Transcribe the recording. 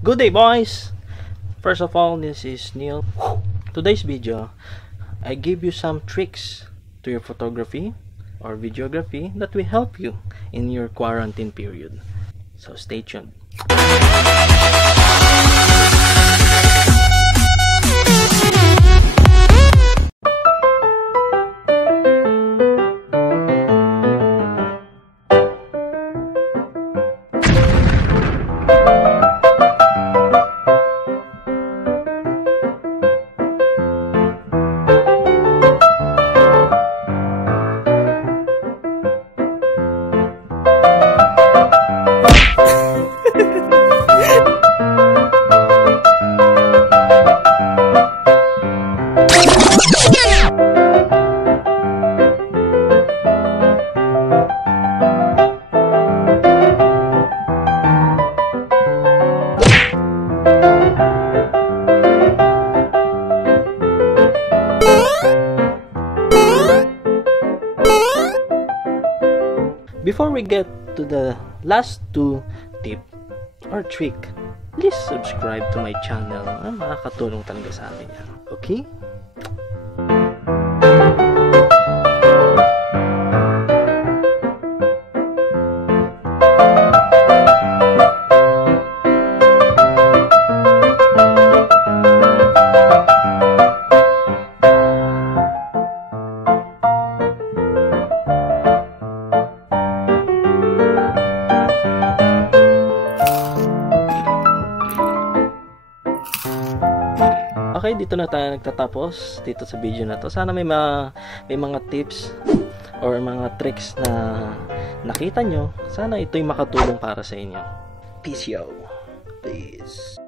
Good day, boys! First of all, this is Neil. Today's video, I give you some tricks to your photography or videography that will help you in your quarantine period. So stay tuned. Before we get to the last two tip or trick, please subscribe to my channel. Makakatulong talaga sa akin yan. Okay? Okay, dito na tayo nagtatapos dito sa video na to. Sana may mga tips or mga tricks na nakita nyo. Sana ito'y makatulong para sa inyo. Peace out. Peace.